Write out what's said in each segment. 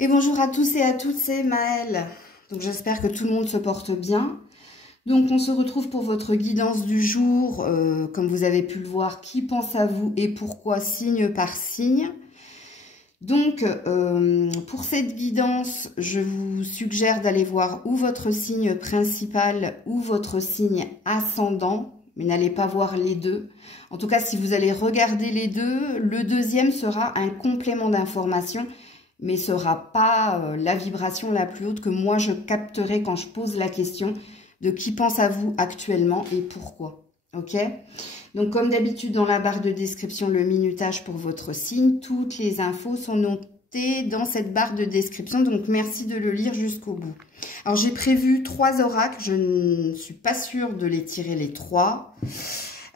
Et bonjour à tous et à toutes, c'est Maëlle. Donc j'espère que tout le monde se porte bien. Donc on se retrouve pour votre guidance du jour, comme vous avez pu le voir, qui pense à vous et pourquoi, signe par signe. Donc pour cette guidance, je vous suggère d'aller voir ou votre signe principal ou votre signe ascendant, mais n'allez pas voir les deux. En tout cas, si vous allez regarder les deux, le deuxième sera un complément d'information, mais ce sera pas la vibration la plus haute que moi je capterai quand je pose la question de qui pense à vous actuellement et pourquoi. Ok? Donc comme d'habitude dans la barre de description, le minutage pour votre signe, toutes les infos sont notées dans cette barre de description, donc merci de le lire jusqu'au bout. Alors j'ai prévu 3 oracles, je ne suis pas sûre de les tirer les 3.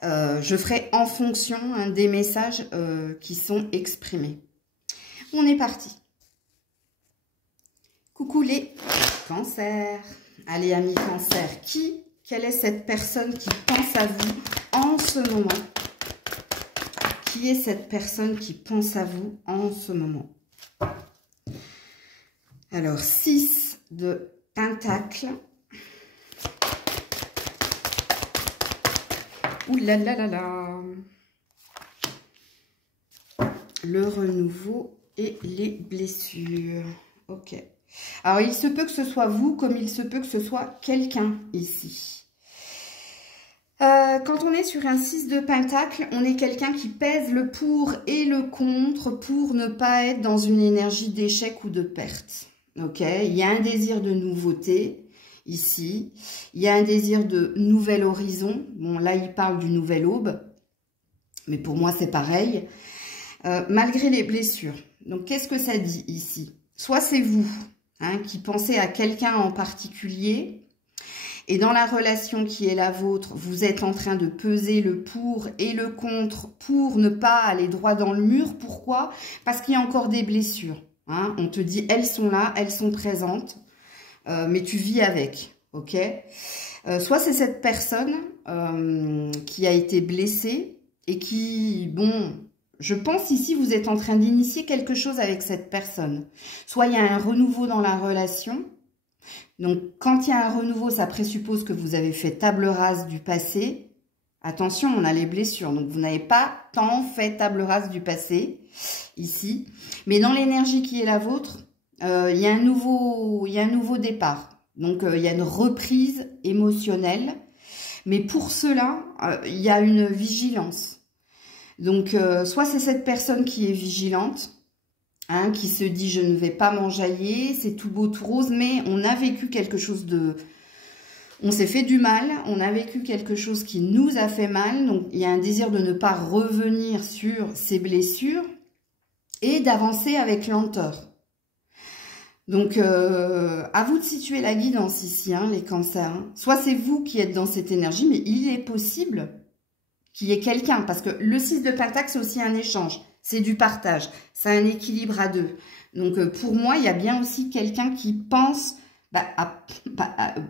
Je ferai en fonction des messages qui sont exprimés. On est parti. Coucou les cancers. Allez, amis cancers, quelle est cette personne qui pense à vous en ce moment? Qui est cette personne qui pense à vous en ce moment? Alors, 6 de pentacles. Ouh là là là là. Le renouveau et les blessures. Ok. Alors, il se peut que ce soit vous, comme il se peut que ce soit quelqu'un ici. Quand on est sur un 6 de pentacle, on est quelqu'un qui pèse le pour et le contre pour ne pas être dans une énergie d'échec ou de perte. Ok, il y a un désir de nouveauté ici. Il y a un désir de nouvel horizon. Bon, là, il parle du nouvel aube. Mais pour moi, c'est pareil. Malgré les blessures. Donc, qu'est-ce que ça dit ici? Soit c'est vous qui pensez à quelqu'un en particulier, et dans la relation qui est la vôtre, vous êtes en train de peser le pour et le contre pour ne pas aller droit dans le mur. Pourquoi? Parce qu'il y a encore des blessures. On te dit, elles sont là, elles sont présentes, mais tu vis avec. Ok? Soit c'est cette personne qui a été blessée et qui, bon... Je pense ici, vous êtes en train d'initier quelque chose avec cette personne. Soit il y a un renouveau dans la relation. Donc, quand il y a un renouveau, ça présuppose que vous avez fait table rase du passé. Attention, on a les blessures. Donc, vous n'avez pas tant fait table rase du passé, ici. Mais dans l'énergie qui est la vôtre, il y a un nouveau départ. Donc, il y a une reprise émotionnelle. Mais pour cela, il y a une vigilance. Donc, soit c'est cette personne qui est vigilante, qui se dit « je ne vais pas m'enjailler, c'est tout beau, tout rose », mais on a vécu quelque chose de... On s'est fait du mal, on a vécu quelque chose qui nous a fait mal, donc il y a un désir de ne pas revenir sur ces blessures et d'avancer avec lenteur. Donc, à vous de situer la guidance ici, les cancers. Soit c'est vous qui êtes dans cette énergie, mais il est possible qu'il y ait quelqu'un, parce que le 6 de pentacle, c'est aussi un échange, c'est du partage, c'est un équilibre à deux. Donc, pour moi, il y a bien aussi quelqu'un qui pense,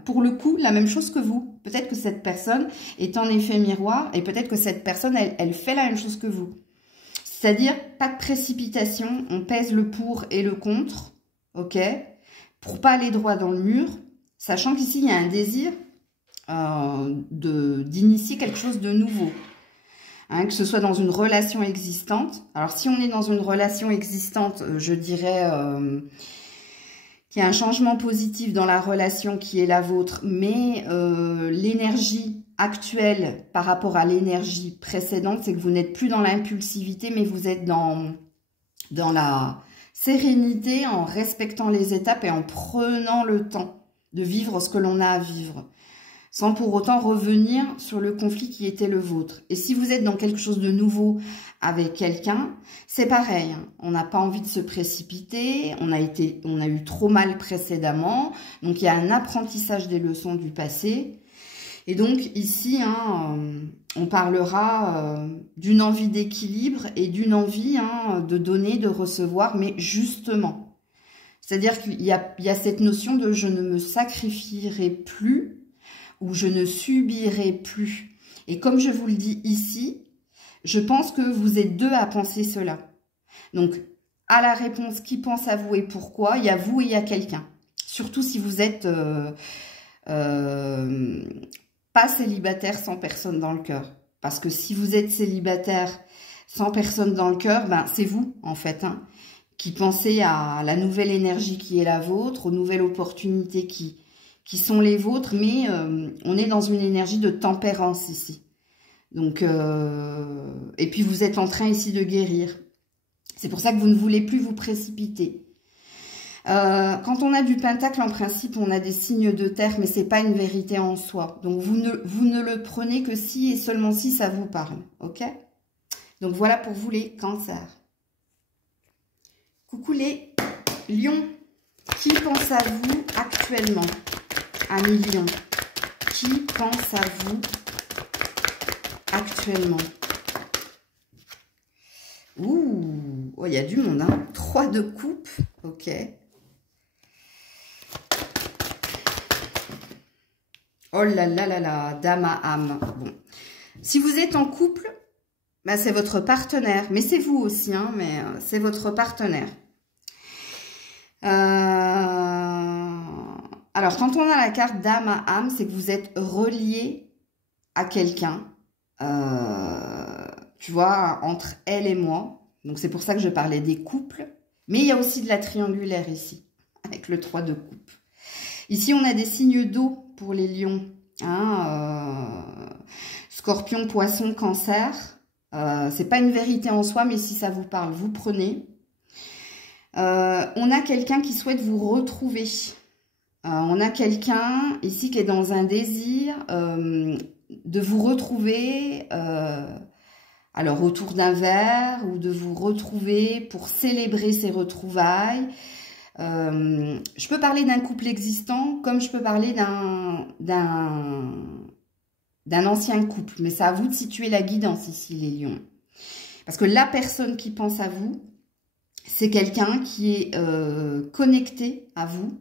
pour le coup, la même chose que vous. Peut-être que cette personne est en effet miroir, et peut-être que cette personne, elle fait la même chose que vous. C'est-à-dire, pas de précipitation, on pèse le pour et le contre, ok, pour pas aller droit dans le mur, sachant qu'ici, il y a un désir d'initier quelque chose de nouveau. Que ce soit dans une relation existante. Alors, si on est dans une relation existante, je dirais qu'il y a un changement positif dans la relation qui est la vôtre, mais l'énergie actuelle par rapport à l'énergie précédente, c'est que vous n'êtes plus dans l'impulsivité, mais vous êtes dans la sérénité, en respectant les étapes et en prenant le temps de vivre ce que l'on a à vivre, sans pour autant revenir sur le conflit qui était le vôtre. Et si vous êtes dans quelque chose de nouveau avec quelqu'un, c'est pareil. On n'a pas envie de se précipiter, on a eu trop mal précédemment, donc il y a un apprentissage des leçons du passé. Et donc ici, on parlera d'une envie d'équilibre et d'une envie de donner, de recevoir, mais justement. C'est-à-dire qu'il y a cette notion de « je ne me sacrifierai plus » où je ne subirai plus. Et comme je vous le dis ici, je pense que vous êtes deux à penser cela. Donc, à la réponse qui pense à vous et pourquoi. Il y a vous et il y a quelqu'un. Surtout si vous êtes pas célibataire sans personne dans le cœur. Parce que si vous êtes célibataire sans personne dans le cœur, ben c'est vous en fait, hein, qui pensez à la nouvelle énergie qui est la vôtre, aux nouvelles opportunités qui sont les vôtres, mais on est dans une énergie de tempérance ici. Donc, et puis vous êtes en train ici de guérir. C'est pour ça que vous ne voulez plus vous précipiter. Quand on a du pentacle, en principe, on a des signes de terre, mais c'est pas une vérité en soi. Donc, vous ne le prenez que si et seulement si ça vous parle. Ok? Donc, voilà pour vous les cancers. Coucou les lions. Qui pense à vous actuellement? Amis lions. Qui pense à vous actuellement? Ouh, oh, il y a du monde, hein. 3 de coupe, ok. Oh là là là là, dame à âme. Bon. Si vous êtes en couple, bah, c'est votre partenaire. Mais c'est vous aussi, hein, mais c'est votre partenaire. Alors, quand on a la carte dame à âme, c'est que vous êtes relié à quelqu'un. Tu vois, entre elle et moi. Donc, c'est pour ça que je parlais des couples. Mais il y a aussi de la triangulaire ici, avec le 3 de coupe. Ici, on a des signes d'eau pour les lions. Hein, Scorpion, poisson, cancer. C'est pas une vérité en soi, mais si ça vous parle, vous prenez. On a quelqu'un qui souhaite vous retrouver. On a quelqu'un ici qui est dans un désir de vous retrouver, alors autour d'un verre, ou de vous retrouver pour célébrer ces retrouvailles. Je peux parler d'un couple existant, comme je peux parler d'un ancien couple. Mais c'est à vous de situer la guidance ici, les lions. Parce que la personne qui pense à vous, c'est quelqu'un qui est connecté à vous.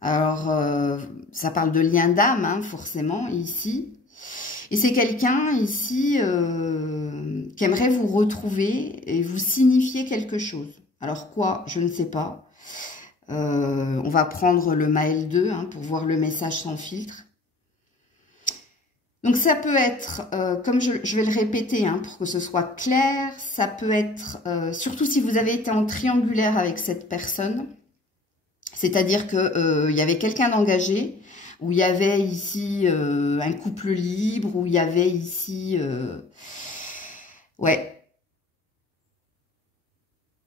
Alors, ça parle de lien d'âme, hein, forcément, ici. Et c'est quelqu'un, ici, qui aimerait vous retrouver et vous signifier quelque chose. Alors, quoi? Je ne sais pas. On va prendre le Maël 2 hein, pour voir le message sans filtre. Donc, ça peut être, comme je vais le répéter hein, pour que ce soit clair, ça peut être, surtout si vous avez été en triangulaire avec cette personne, c'est-à-dire que il y avait quelqu'un d'engagé, où il y avait ici un couple libre, où il y avait ici... ouais.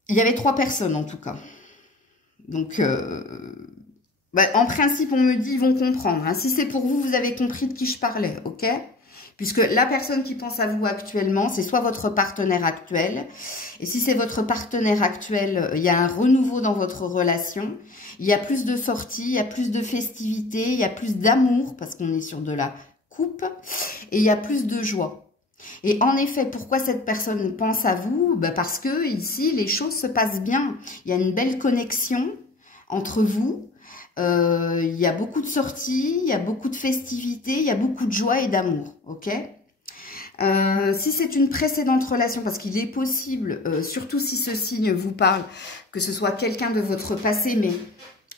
Il y avait 3 personnes en tout cas. Donc, bah, en principe, on me dit, ils vont comprendre. Hein. Si c'est pour vous, vous avez compris de qui je parlais, ok? Puisque la personne qui pense à vous actuellement, c'est soit votre partenaire actuel. Et si c'est votre partenaire actuel, il y a un renouveau dans votre relation. Il y a plus de sorties, il y a plus de festivités, il y a plus d'amour, parce qu'on est sur de la coupe. Et il y a plus de joie. Et en effet, pourquoi cette personne pense à vous? Ben parce que ici, les choses se passent bien. Il y a une belle connexion entre vous. Il y a beaucoup de sorties, il y a beaucoup de festivités, il y a beaucoup de joie et d'amour, ok? Si c'est une précédente relation, parce qu'il est possible, surtout si ce signe vous parle, que ce soit quelqu'un de votre passé, mais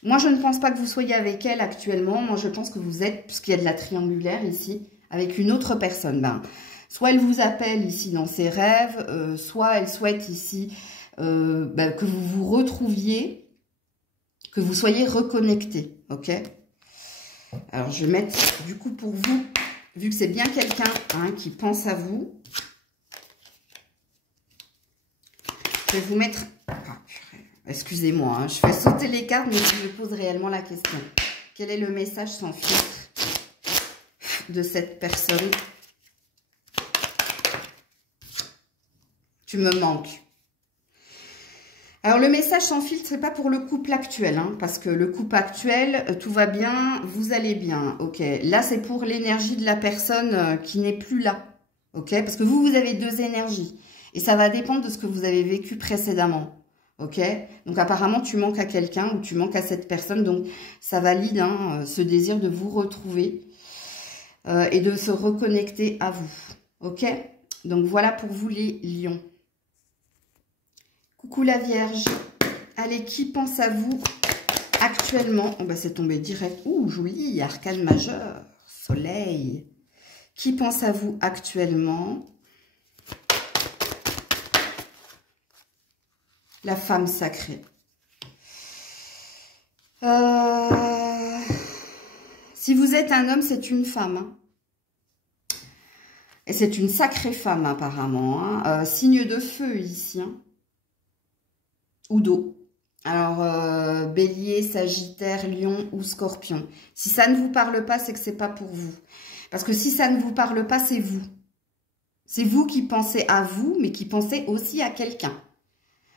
moi je ne pense pas que vous soyez avec elle actuellement, moi je pense que vous êtes, puisqu'il y a de la triangulaire ici, avec une autre personne. Ben, soit elle vous appelle ici dans ses rêves, soit elle souhaite ici ben, que vous vous retrouviez, que vous soyez reconnecté, ok? Alors, je vais mettre, du coup, pour vous, vu que c'est bien quelqu'un hein, qui pense à vous, je vais vous mettre... Ah, excusez-moi, hein, je fais sauter les cartes, mais je me pose réellement la question. Quel est le message sans filtre de cette personne? Tu me manques. Alors, le message sans filtre, c'est pas pour le couple actuel, hein, parce que le couple actuel, tout va bien, vous allez bien, ok. Là, c'est pour l'énergie de la personne qui n'est plus là, ok. Parce que vous avez 2 énergies, et ça va dépendre de ce que vous avez vécu précédemment, ok. Donc, apparemment, tu manques à quelqu'un, ou tu manques à cette personne, donc ça valide hein, ce désir de vous retrouver, et de se reconnecter à vous, ok. Donc, voilà pour vous les lions. Coucou la Vierge. Allez, qui pense à vous actuellement? Oh, bah, c'est tombé direct. Ouh, joli, arcane majeur, soleil. Qui pense à vous actuellement? La femme sacrée. Si vous êtes un homme, c'est une femme. Hein. Et c'est une sacrée femme, apparemment. Hein. Signe de feu, ici. Hein. Ou d'eau. Alors, bélier, sagittaire, lion ou scorpion. Si ça ne vous parle pas, c'est que c'est pas pour vous. Parce que si ça ne vous parle pas, c'est vous. C'est vous qui pensez à vous, mais qui pensez aussi à quelqu'un.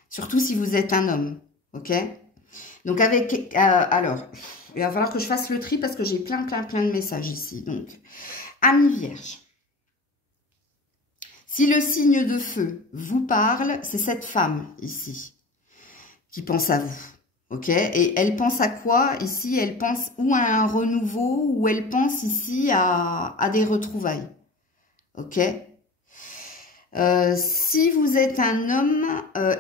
Surtout si vous êtes un homme. Ok? Donc, alors, il va falloir que je fasse le tri parce que j'ai plein de messages ici. Donc, Amis Vierge. Si le signe de feu vous parle, c'est cette femme ici qui pense à vous. Ok? Et elle pense à quoi ici? Elle pense ou à un renouveau ou elle pense ici à des retrouvailles. Ok? Si vous êtes un homme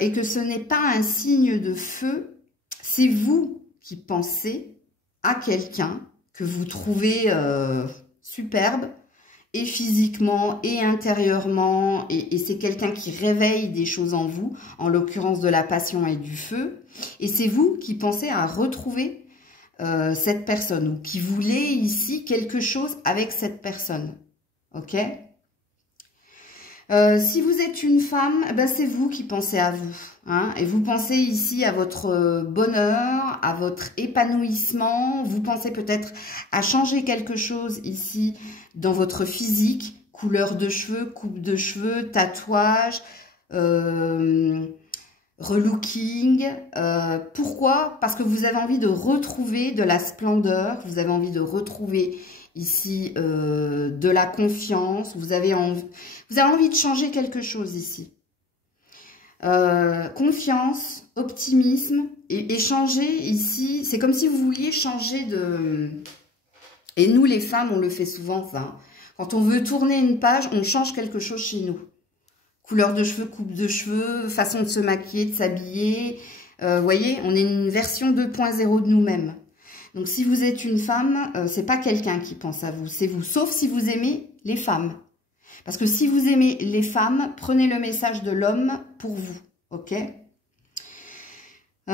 et que ce n'est pas un signe de feu, c'est vous qui pensez à quelqu'un que vous trouvez superbe, et physiquement, et intérieurement, et c'est quelqu'un qui réveille des choses en vous, en l'occurrence de la passion et du feu, et c'est vous qui pensez à retrouver cette personne, ou qui voulez ici quelque chose avec cette personne, ok? Si vous êtes une femme, ben c'est vous qui pensez à vous. Hein, et vous pensez ici à votre bonheur, à votre épanouissement. Vous pensez peut-être à changer quelque chose ici dans votre physique. Couleur de cheveux, coupe de cheveux, tatouage, relooking. Pourquoi? Parce que vous avez envie de retrouver de la splendeur. Vous avez envie de retrouver ici de la confiance, vous avez envie de changer quelque chose ici. Confiance, optimisme, et changer ici, c'est comme si vous vouliez changer de... Et nous les femmes, on le fait souvent ça. Quand on veut tourner une page, on change quelque chose chez nous. Couleur de cheveux, coupe de cheveux, façon de se maquiller, de s'habiller. Vous voyez, on est une version 2.0 de nous-mêmes. Donc, si vous êtes une femme, c'est pas quelqu'un qui pense à vous, c'est vous. Sauf si vous aimez les femmes. Parce que si vous aimez les femmes, prenez le message de l'homme pour vous, ok? Il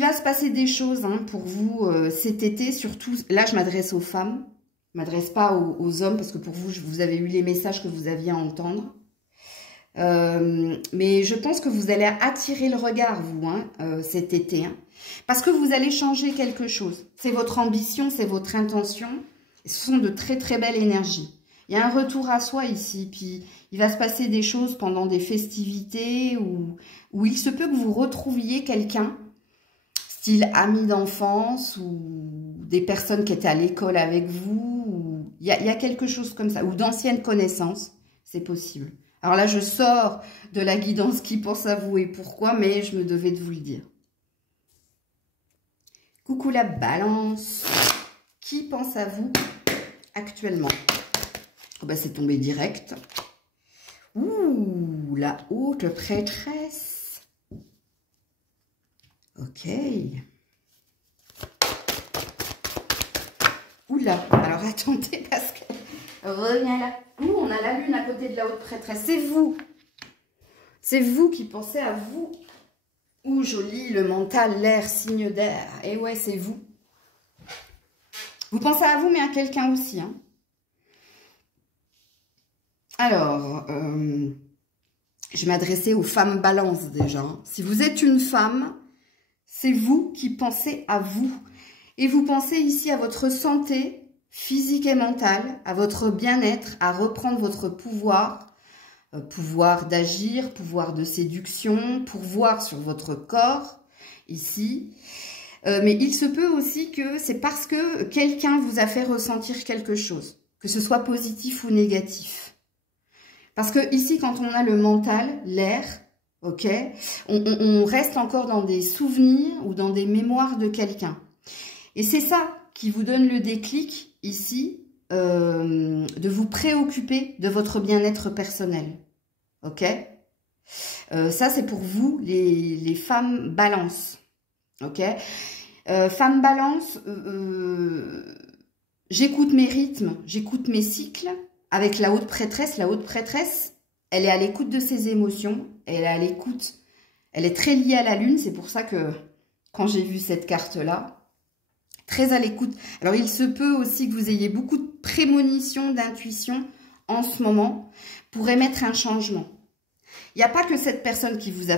va se passer des choses hein, pour vous cet été, surtout, là je m'adresse aux femmes, je ne m'adresse pas aux hommes, parce que pour vous, vous avez eu les messages que vous aviez à entendre. Mais je pense que vous allez attirer le regard, vous, hein, cet été. Hein, parce que vous allez changer quelque chose. C'est votre ambition, c'est votre intention. Ce sont de très belles énergies. Il y a un retour à soi ici. Puis il va se passer des choses pendant des festivités où il se peut que vous retrouviez quelqu'un, style ami d'enfance ou des personnes qui étaient à l'école avec vous. Il y a quelque chose comme ça. Ou d'anciennes connaissances. C'est possible. Alors là, je sors de la guidance qui pense à vous et pourquoi, mais je me devais de vous le dire. Coucou la balance. Qui pense à vous actuellement? Oh ben, c'est tombé direct. Ouh, la haute prêtresse. Ok. Oula, alors attendez parce que... Reviens là. Ouh, on a la lune à côté de la haute prêtresse. C'est vous. C'est vous qui pensez à vous. Ouh, joli, le mental, l'air, signe d'air. Et ouais, c'est vous. Vous pensez à vous, mais à quelqu'un aussi. Hein. Alors, je vais m'adresser aux femmes balance déjà. Hein. Si vous êtes une femme, c'est vous qui pensez à vous. Et vous pensez ici à votre santé physique et mentale, à votre bien-être, à reprendre votre pouvoir, pouvoir d'agir, pouvoir de séduction, pouvoir sur votre corps, ici. Mais il se peut aussi que c'est parce que quelqu'un vous a fait ressentir quelque chose, que ce soit positif ou négatif. Parce que ici, quand on a le mental, l'air, ok, on reste encore dans des souvenirs ou dans des mémoires de quelqu'un. Et c'est ça qui vous donne le déclic ici de vous préoccuper de votre bien-être personnel. Ok? Ça, c'est pour vous, les femmes balance. Ok, femme balance, j'écoute mes rythmes, j'écoute mes cycles. Avec la haute prêtresse, elle est à l'écoute de ses émotions, elle est à l'écoute, elle est très liée à la lune, c'est pour ça que quand j'ai vu cette carte-là, très à l'écoute. Alors, il se peut aussi que vous ayez beaucoup de prémonitions, d'intuition en ce moment pour émettre un changement. Il n'y a pas que cette personne qui vous a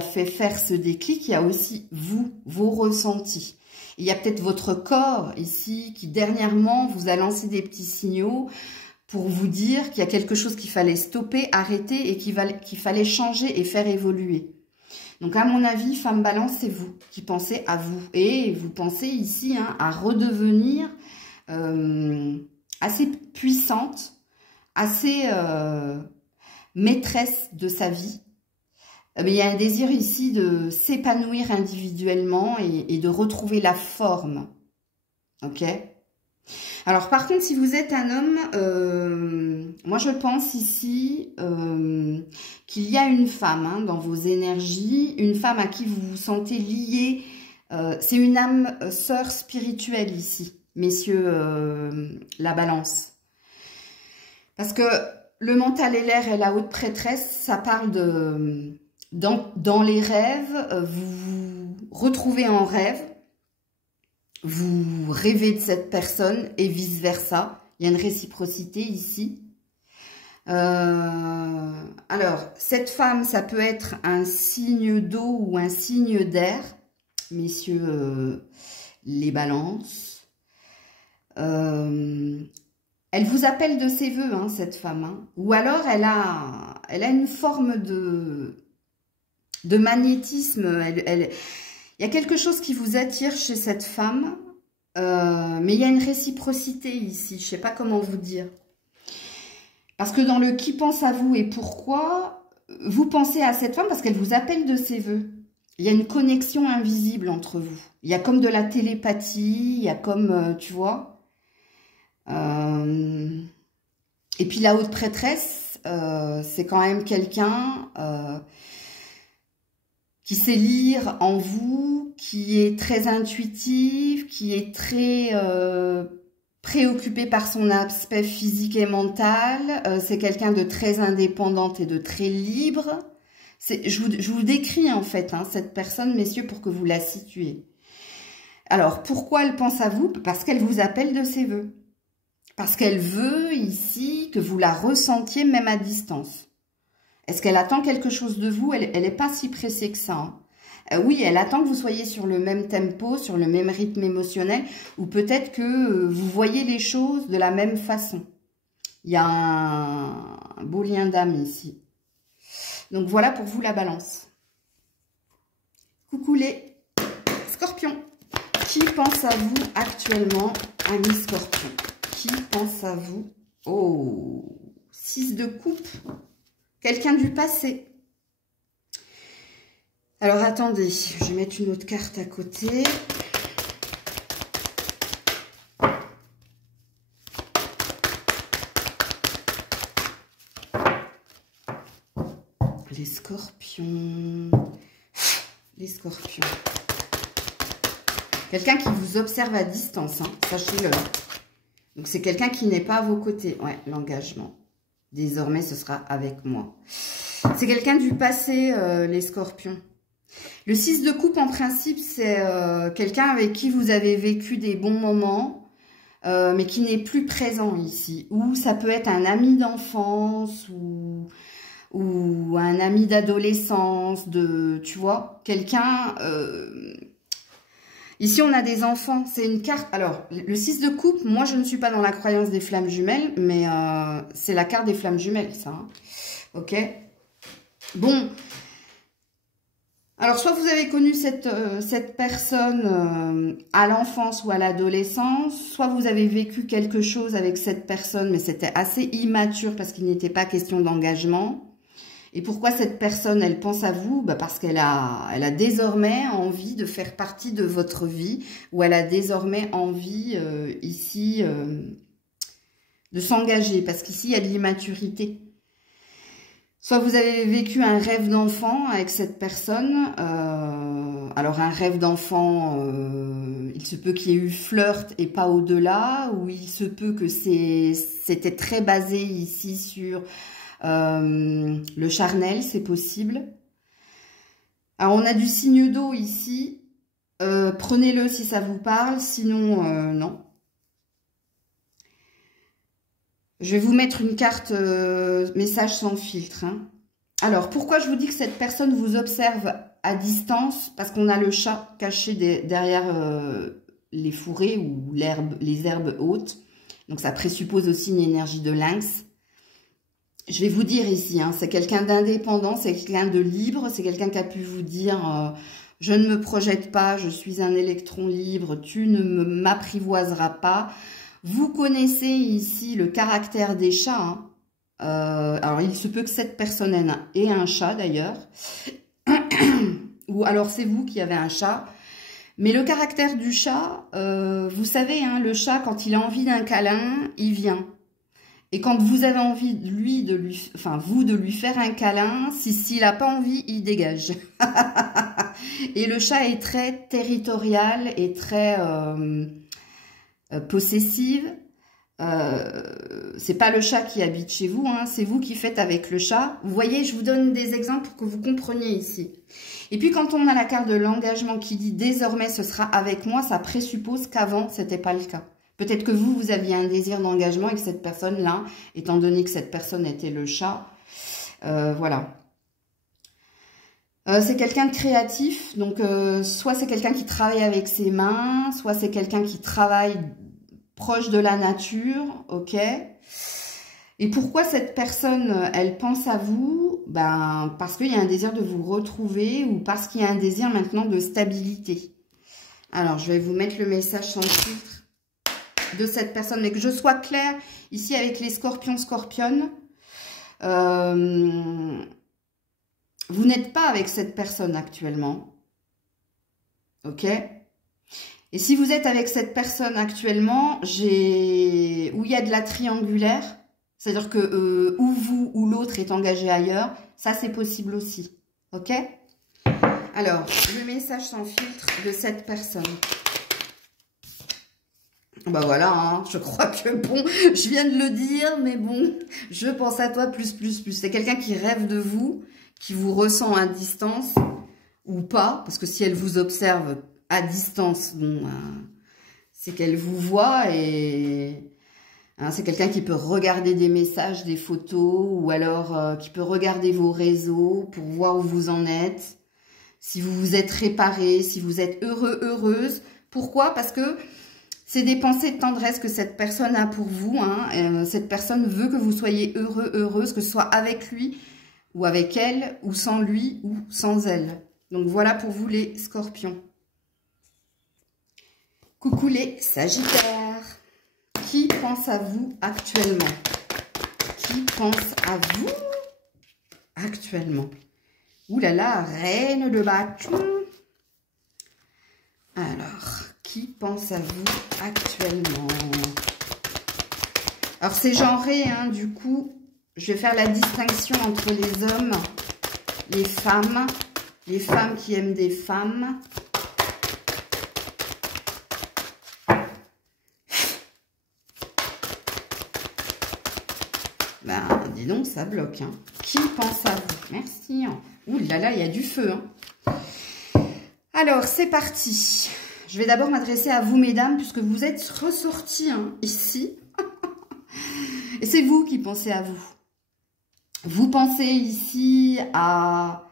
fait faire ce déclic, il y a aussi vous, vos ressentis. Il y a peut-être votre corps ici qui dernièrement vous a lancé des petits signaux pour vous dire qu'il y a quelque chose qu'il fallait stopper, arrêter et qu'il fallait changer et faire évoluer. Donc à mon avis, femme balance, c'est vous qui pensez à vous. Et vous pensez ici à redevenir assez puissante, assez maîtresse de sa vie. Mais il y a un désir ici de s'épanouir individuellement et de retrouver la forme. Ok? Alors, par contre, si vous êtes un homme, moi, je pense ici qu'il y a une femme dans vos énergies, une femme à qui vous vous sentez lié. C'est une âme sœur spirituelle ici, messieurs la balance. Parce que le mental et l'air et la haute prêtresse, ça parle de... Dans les rêves, vous vous retrouvez en rêve, vous rêvez de cette personne et vice-versa. Il y a une réciprocité ici. Alors, cette femme, ça peut être un signe d'eau ou un signe d'air, messieurs les balances. Elle vous appelle de ses voeux, cette femme. Ou alors, elle a une forme de magnétisme. Il y a quelque chose qui vous attire chez cette femme, mais il y a une réciprocité ici. Je ne sais pas comment vous dire. Parce que dans le qui pense à vous et pourquoi, vous pensez à cette femme parce qu'elle vous appelle de ses voeux. Il y a une connexion invisible entre vous. Il y a comme de la télépathie, il y a comme, tu vois. Et puis la haute prêtresse, c'est quand même quelqu'un qui sait lire en vous, qui est très intuitive, qui est très préoccupé par son aspect physique et mental. C'est quelqu'un de très indépendante et de très libre. Je vous décris en fait cette personne, messieurs, pour que vous la situiez. Alors, pourquoi elle pense à vous? Parce qu'elle vous appelle de ses voeux. Parce qu'elle veut ici que vous la ressentiez même à distance. Est-ce qu'elle attend quelque chose de vous? Elle n'est pas si pressée que ça. Oui, elle attend que vous soyez sur le même tempo, sur le même rythme émotionnel, ou peut-être que vous voyez les choses de la même façon. Il y a un beau lien d'âme ici. Donc voilà pour vous la balance. Coucou les scorpions. Qui pense à vous actuellement, ami scorpion? Qui pense à vous? Oh, 6 de coupe. Quelqu'un du passé. Alors, attendez, je vais mettre une autre carte à côté. Les scorpions. Les scorpions. Quelqu'un qui vous observe à distance, sachez-le. Donc, c'est quelqu'un qui n'est pas à vos côtés. Ouais, l'engagement. Désormais, ce sera avec moi. C'est quelqu'un du passé, les scorpions. Le 6 de coupe, en principe, c'est quelqu'un avec qui vous avez vécu des bons moments, mais qui n'est plus présent ici. Ou ça peut être un ami d'enfance ou un ami d'adolescence, tu vois, quelqu'un... Ici, on a des enfants. C'est une carte... Alors, le 6 de coupe, moi, je ne suis pas dans la croyance des flammes jumelles, mais c'est la carte des flammes jumelles, ça. Ok? Bon. Alors, soit vous avez connu cette personne à l'enfance ou à l'adolescence, soit vous avez vécu quelque chose avec cette personne, mais c'était assez immature parce qu'il n'était pas question d'engagement. Et pourquoi cette personne, elle pense à vous? Parce qu'elle a désormais envie de faire partie de votre vie, ou elle a désormais envie ici de s'engager, parce qu'ici, il y a de l'immaturité. Soit vous avez vécu un rêve d'enfant avec cette personne. Alors un rêve d'enfant, il se peut qu'il y ait eu flirt et pas au-delà, ou il se peut que c'était très basé ici sur le charnel, c'est possible. Alors on a du signe d'eau ici. Prenez-le si ça vous parle, sinon non. Je vais vous mettre une carte message sans filtre. Hein. Alors, pourquoi je vous dis que cette personne vous observe à distance? Parce qu'on a le chat caché derrière les fourrés ou les herbes hautes. Donc, ça présuppose aussi une énergie de lynx. Je vais vous dire ici, hein, c'est quelqu'un d'indépendant, c'est quelqu'un de libre, c'est quelqu'un qui a pu vous dire je ne me projette pas, je suis un électron libre, tu ne m'apprivoiseras pas. Vous connaissez ici le caractère des chats. Hein. Alors, il se peut que cette personne ait un chat d'ailleurs. Ou alors, c'est vous qui avez un chat. Mais le caractère du chat, vous savez, hein, le chat, quand il a envie d'un câlin, il vient. Et quand vous avez envie, vous de lui faire un câlin, s'il n'a pas envie, il dégage. Et le chat est très territorial et très... possessive, c'est pas le chat qui habite chez vous, hein, c'est vous qui faites avec le chat. Vous voyez, je vous donne des exemples pour que vous compreniez ici. Et puis quand on a la carte de l'engagement qui dit désormais ce sera avec moi, ça présuppose qu'avant c'était pas le cas. Peut-être que vous aviez un désir d'engagement avec cette personne-là, étant donné que cette personne était le chat. Voilà. C'est quelqu'un de créatif, donc soit c'est quelqu'un qui travaille avec ses mains, soit c'est quelqu'un qui travaille proche de la nature, ok. Et pourquoi cette personne, elle pense à vous? Ben, parce qu'il y a un désir de vous retrouver ou parce qu'il y a un désir maintenant de stabilité. Alors, je vais vous mettre le message sans filtre de cette personne, mais que je sois claire, ici avec les scorpions, scorpionnes, vous n'êtes pas avec cette personne actuellement, ok? Et si vous êtes avec cette personne actuellement, où il y a de la triangulaire, c'est-à-dire que ou vous ou l'autre est engagé ailleurs, ça c'est possible aussi, ok? Alors, le message sans filtre de cette personne. Bah voilà, hein, je crois que bon, je viens de le dire, mais bon, je pense à toi plus. C'est quelqu'un qui rêve de vous, qui vous ressent à distance, ou pas, parce que si elle vous observe à distance, bon, c'est qu'elle vous voit et hein, c'est quelqu'un qui peut regarder des messages, des photos, ou alors qui peut regarder vos réseaux pour voir où vous en êtes, si vous vous êtes réparé, si vous êtes heureux, heureuse. Pourquoi? Parce que c'est des pensées de tendresse que cette personne a pour vous. Hein. Cette personne veut que vous soyez heureux, heureuse, que ce soit avec lui ou avec elle, ou sans lui ou sans elle. Donc voilà pour vous les scorpions. Coucou les sagittaires. Qui pense à vous actuellement? Qui pense à vous actuellement? Ouh là là, reine de bâton. Alors, qui pense à vous actuellement? Alors, c'est genré, hein, du coup, je vais faire la distinction entre les hommes, les femmes qui aiment des femmes. Ben, dis donc, ça bloque. Hein. Qui pense à vous? Merci. Hein. Ouh là là, il y a du feu. Hein. Alors, c'est parti. Je vais d'abord m'adresser à vous, mesdames, puisque vous êtes ressorties hein, ici. Et c'est vous qui pensez à vous. Vous pensez ici à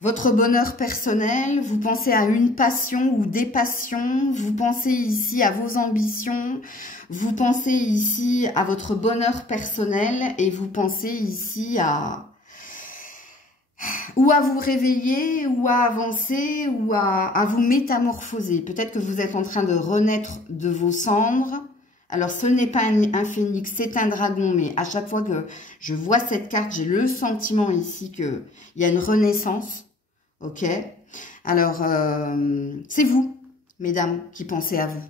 votre bonheur personnel, vous pensez à une passion ou des passions, vous pensez ici à vos ambitions, vous pensez ici à votre bonheur personnel et vous pensez ici à vous réveiller, ou à avancer, ou à vous métamorphoser. Peut-être que vous êtes en train de renaître de vos cendres. Alors, ce n'est pas un phénix, c'est un dragon, mais à chaque fois que je vois cette carte, j'ai le sentiment ici qu'il y a une renaissance. Ok? Alors, c'est vous, mesdames, qui pensez à vous.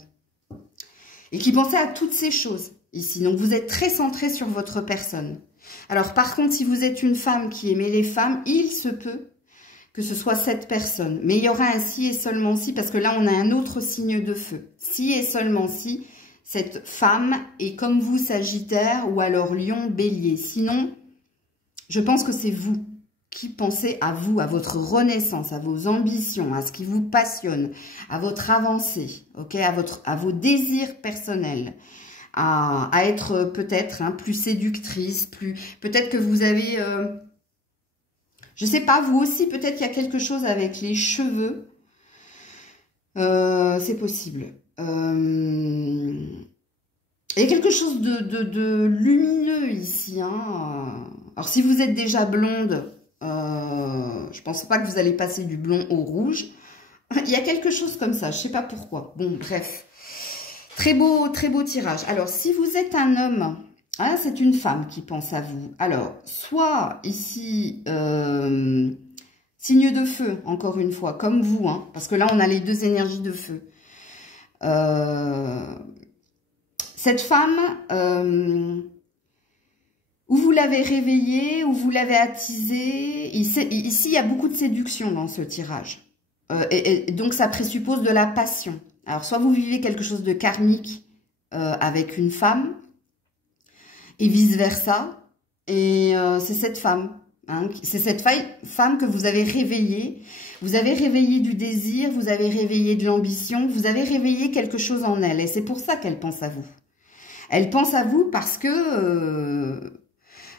Et qui pensez à toutes ces choses ici. Donc, vous êtes très centré sur votre personne. Alors, par contre, si vous êtes une femme qui aimait les femmes, il se peut que ce soit cette personne. Mais il y aura un si et seulement si, parce que là, on a un autre signe de feu. Si et seulement si, cette femme est comme vous, Sagittaire, ou alors Lion, Bélier. Sinon, je pense que c'est vous qui pensez à vous, à votre renaissance, à vos ambitions, à ce qui vous passionne, à votre avancée, ok, à vos désirs personnels, à être peut-être plus séductrice, peut-être que vous avez, je sais pas, vous aussi, peut-être qu'il y a quelque chose avec les cheveux, c'est possible. Il y a quelque chose de lumineux ici, hein. Alors, si vous êtes déjà blonde, je pense pas que vous allez passer du blond au rouge. Il y a quelque chose comme ça, je sais pas pourquoi. Bon, bref. Très beau tirage. Alors, si vous êtes un homme, hein, c'est une femme qui pense à vous. Alors, soit ici, signe de feu, encore une fois, comme vous, hein, parce que là, on a les deux énergies de feu. Cette femme... où vous l'avez réveillé, où vous l'avez attisé. Ici, il y a beaucoup de séduction dans ce tirage. Et donc, ça présuppose de la passion. Alors, soit vous vivez quelque chose de karmique avec une femme, et vice-versa. Et c'est cette femme. Hein, c'est cette femme que vous avez réveillée. Vous avez réveillé du désir, vous avez réveillé de l'ambition, vous avez réveillé quelque chose en elle. Et c'est pour ça qu'elle pense à vous. Elle pense à vous parce que...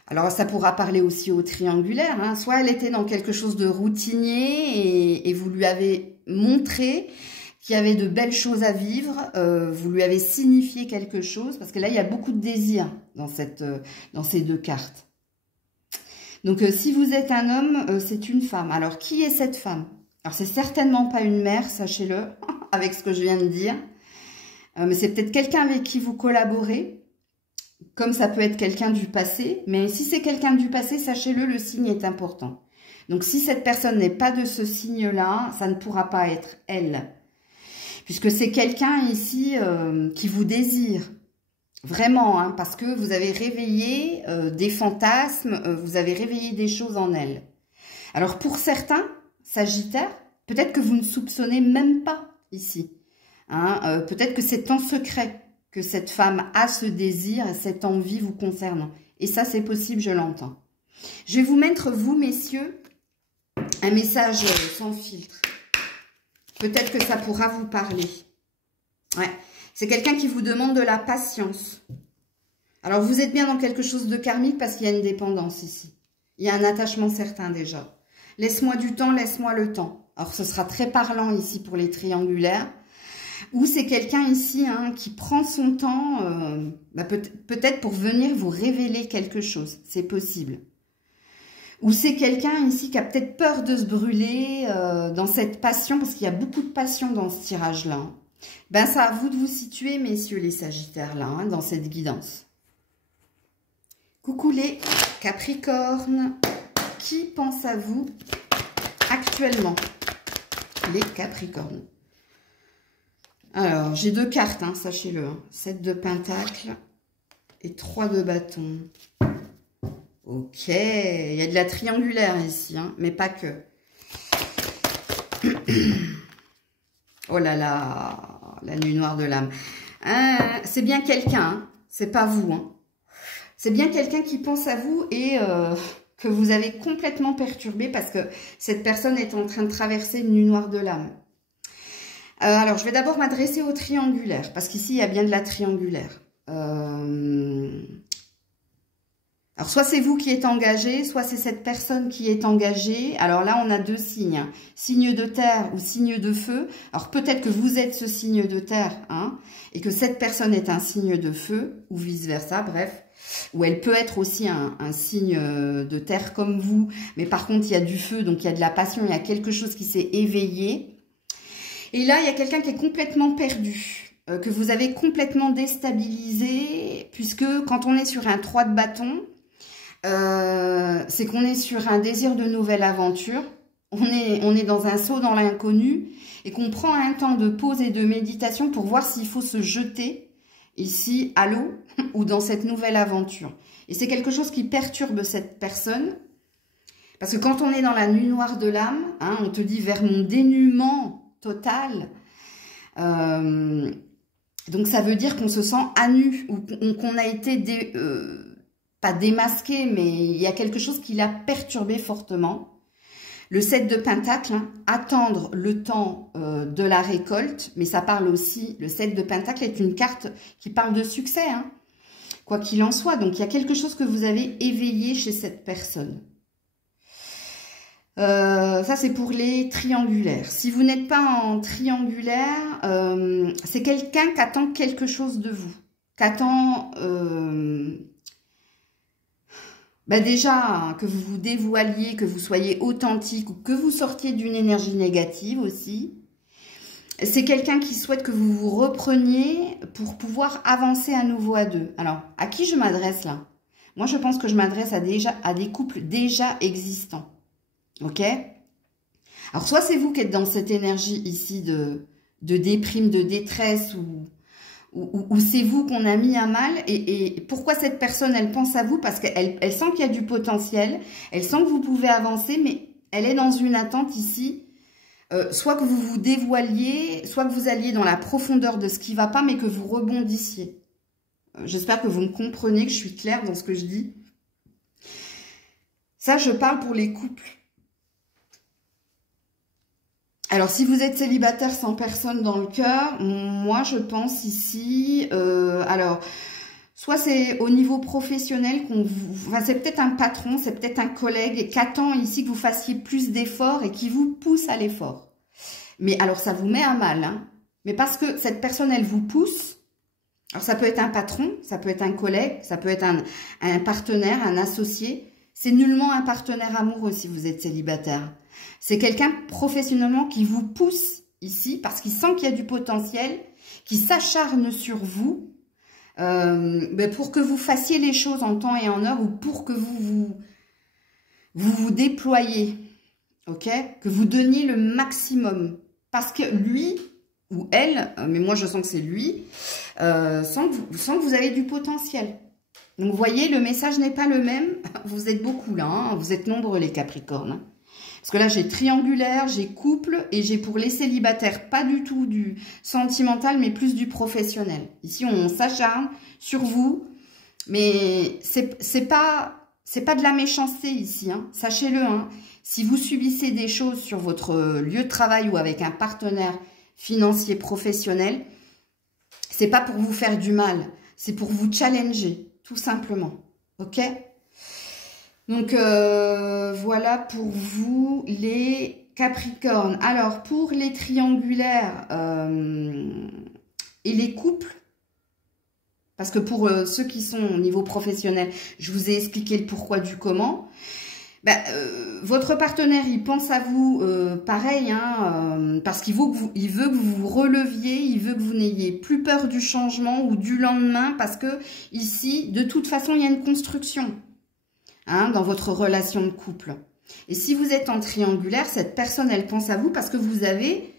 alors, ça pourra parler aussi au triangulaire. Hein. Soit elle était dans quelque chose de routinier et vous lui avez montré qu'il y avait de belles choses à vivre. Vous lui avez signifié quelque chose. Parce que là, il y a beaucoup de désir dans ces deux cartes. Donc, si vous êtes un homme, c'est une femme. Alors, qui est cette femme? Alors, c'est certainement pas une mère, sachez-le, avec ce que je viens de dire. Mais c'est peut-être quelqu'un avec qui vous collaborez. Comme ça peut être quelqu'un du passé, mais si c'est quelqu'un du passé, sachez-le, le signe est important. Donc, si cette personne n'est pas de ce signe-là, ça ne pourra pas être elle. Puisque c'est quelqu'un ici qui vous désire. Vraiment, hein, parce que vous avez réveillé des fantasmes, vous avez réveillé des choses en elle. Alors, pour certains, Sagittaire, peut-être que vous ne soupçonnez même pas ici. Hein, peut-être que c'est en secret que cette femme a ce désir, cette envie vous concernant. Et ça, c'est possible, je l'entends. Je vais vous mettre, vous, messieurs, un message sans filtre. Peut-être que ça pourra vous parler. Ouais. C'est quelqu'un qui vous demande de la patience. Alors, vous êtes bien dans quelque chose de karmique parce qu'il y a une dépendance ici. Il y a un attachement certain déjà. Laisse-moi du temps, laisse-moi le temps. Alors, ce sera très parlant ici pour les triangulaires. Ou c'est quelqu'un ici hein, qui prend son temps, peut-être pour venir vous révéler quelque chose. C'est possible. Ou c'est quelqu'un ici qui a peut-être peur de se brûler dans cette passion, parce qu'il y a beaucoup de passion dans ce tirage-là. Ben, c'est à vous de vous situer, messieurs les Sagittaires, là, hein, dans cette guidance. Coucou les Capricornes. Qui pense à vous actuellement? Les Capricornes. Alors, j'ai deux cartes, hein, sachez-le. Hein. 7 de Pentacle et 3 de bâton. Ok, il y a de la triangulaire ici, hein, mais pas que. Oh là là, la nuit noire de l'âme. C'est bien quelqu'un, hein, c'est pas vous. Hein. C'est bien quelqu'un qui pense à vous et que vous avez complètement perturbé parce que cette personne est en train de traverser une nuit noire de l'âme. Alors, je vais d'abord m'adresser au triangulaire, parce qu'ici, il y a bien de la triangulaire. Alors, soit c'est vous qui êtes engagé, soit c'est cette personne qui est engagée. Alors là, on a deux signes, hein. Signe de terre ou signe de feu. Alors, peut-être que vous êtes ce signe de terre, hein, et que cette personne est un signe de feu, ou vice-versa, bref. Ou elle peut être aussi un signe de terre comme vous, mais par contre, il y a du feu, donc il y a de la passion, il y a quelque chose qui s'est éveillé. Et là, il y a quelqu'un qui est complètement perdu, que vous avez complètement déstabilisé, puisque quand on est sur un 3 de bâton, c'est qu'on est sur un désir de nouvelle aventure, on est dans un saut dans l'inconnu, et qu'on prend un temps de pause et de méditation pour voir s'il faut se jeter ici à l'eau ou dans cette nouvelle aventure. Et c'est quelque chose qui perturbe cette personne. Parce que quand on est dans la nuit noire de l'âme, hein, on te dit vers mon dénuement total. Donc ça veut dire qu'on se sent à nu ou qu'on a été, pas démasqué, mais il y a quelque chose qui l'a perturbé fortement. Le 7 de Pentacle, hein, attendre le temps de la récolte, mais ça parle aussi, le 7 de Pentacle est une carte qui parle de succès, hein, quoi qu'il en soit. Donc il y a quelque chose que vous avez éveillé chez cette personne. Ça c'est pour les triangulaires. Si vous n'êtes pas en triangulaire, c'est quelqu'un qui attend quelque chose de vous, qui attend déjà que vous vous dévoiliez, que vous soyez authentique ou que vous sortiez d'une énergie négative aussi. C'est quelqu'un qui souhaite que vous vous repreniez pour pouvoir avancer à nouveau à deux. Alors, à qui je m'adresse là? Moi, je pense que je m'adresse à des couples déjà existants. Ok? Alors, soit c'est vous qui êtes dans cette énergie ici de déprime, de détresse, ou c'est vous qu'on a mis à mal. Et pourquoi cette personne, elle pense à vous? Parce qu'elle sent qu'il y a du potentiel, elle sent que vous pouvez avancer, mais elle est dans une attente ici. Soit que vous vous dévoiliez, soit que vous alliez dans la profondeur de ce qui ne va pas, mais que vous rebondissiez. J'espère que vous me comprenez, que je suis claire dans ce que je dis. Ça, je parle pour les couples. Alors, si vous êtes célibataire sans personne dans le cœur, moi, je pense ici... alors, soit c'est au niveau professionnel qu'on vous... Enfin, c'est peut-être un patron, c'est peut-être un collègue qui attend ici que vous fassiez plus d'efforts et qui vous pousse à l'effort. Mais alors, ça vous met à mal, hein. Mais parce que cette personne, elle vous pousse. Alors, ça peut être un patron, ça peut être un collègue, ça peut être un partenaire, un associé. C'est nullement un partenaire amoureux si vous êtes célibataire. C'est quelqu'un professionnellement qui vous pousse ici parce qu'il sent qu'il y a du potentiel, qui s'acharne sur vous pour que vous fassiez les choses en temps et en heure ou pour que vous déployiez, ok? Que vous donniez le maximum. Parce que lui ou elle, mais moi je sens que c'est lui, sent que vous avez du potentiel. Donc vous voyez, le message n'est pas le même. Vous êtes beaucoup là, hein, vous êtes nombreux les Capricornes. Hein. Parce que là, j'ai triangulaire, j'ai couple et j'ai pour les célibataires pas du tout du sentimental, mais plus du professionnel. Ici, on s'acharne sur vous, mais c'est pas de la méchanceté ici. Hein. Sachez-le, hein. Si vous subissez des choses sur votre lieu de travail ou avec un partenaire financier professionnel, c'est pas pour vous faire du mal, c'est pour vous challenger, tout simplement. Ok ? Donc, voilà pour vous les Capricornes. Alors, pour les triangulaires et les couples, parce que pour ceux qui sont au niveau professionnel, je vous ai expliqué le pourquoi du comment. Votre partenaire, il pense à vous pareil, hein, parce qu'il veut que vous vous releviez, il veut que vous n'ayez plus peur du changement ou du lendemain, parce que ici, de toute façon, il y a une construction. Hein, dans votre relation de couple. Et si vous êtes en triangulaire, cette personne, elle pense à vous parce que vous avez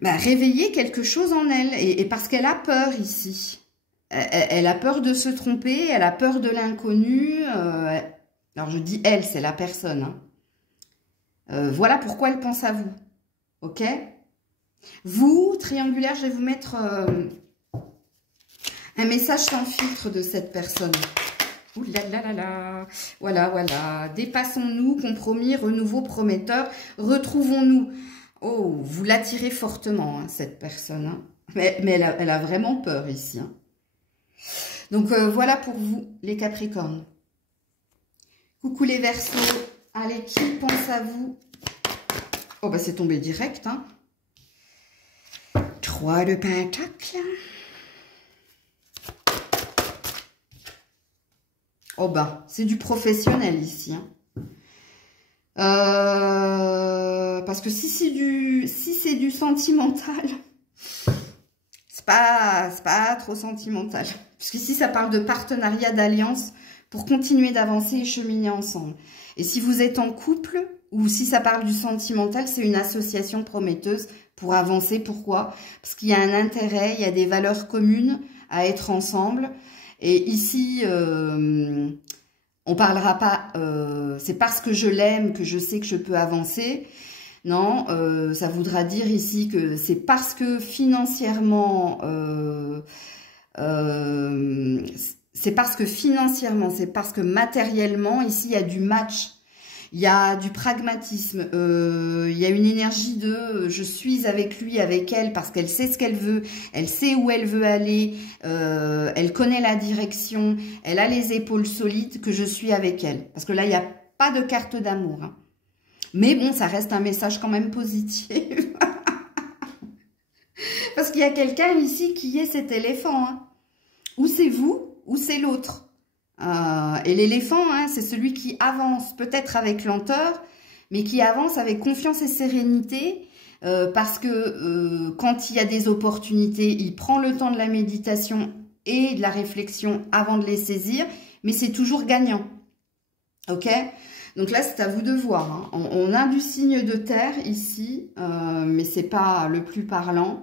réveillé quelque chose en elle. Et parce qu'elle a peur ici. Elle a peur de se tromper, elle a peur de l'inconnu. Alors je dis elle, c'est la personne. Hein. Voilà pourquoi elle pense à vous. Ok? Vous, triangulaire, je vais vous mettre un message sans filtre de cette personne. Ouh là là là là. Voilà, voilà. Dépassons-nous, compromis, renouveau prometteur. Retrouvons-nous. Oh, vous l'attirez fortement, hein, cette personne. Hein. Mais elle a vraiment peur ici. Hein. Donc, voilà pour vous, les Capricornes. Coucou les Verseaux. Allez, qui pense à vous? Oh, bah c'est tombé direct. Hein. 3 de Pentacle. Oh ben, c'est du professionnel ici. Hein. Parce que si c'est du sentimental, c'est pas trop sentimental. Puisqu'ici, ça parle de partenariat, d'alliance pour continuer d'avancer et cheminer ensemble. Et si vous êtes en couple, ou si ça parle du sentimental, c'est une association prometteuse pour avancer. Pourquoi? Parce qu'il y a un intérêt, il y a des valeurs communes à être ensemble. Et ici, on parlera pas, c'est parce que je l'aime que je sais que je peux avancer. Non, ça voudra dire ici que c'est parce que financièrement, c'est parce que matériellement, ici, il y a du match. Il y a du pragmatisme, il y a une énergie de je suis avec lui, avec elle, parce qu'elle sait ce qu'elle veut, elle sait où elle veut aller, elle connaît la direction, elle a les épaules solides, que je suis avec elle. Parce que là, il n'y a pas de carte d'amour. Hein. Mais bon, ça reste un message quand même positif. Parce qu'il y a quelqu'un ici qui est cet éléphant. Hein. Ou c'est vous, ou c'est l'autre. Et l'éléphant, hein, c'est celui qui avance peut-être avec lenteur, mais qui avance avec confiance et sérénité, parce que quand il y a des opportunités, il prend le temps de la méditation et de la réflexion avant de les saisir, mais c'est toujours gagnant. Ok? Donc là, c'est à vous de voir. Hein. On a du signe de terre ici, mais c'est pas le plus parlant.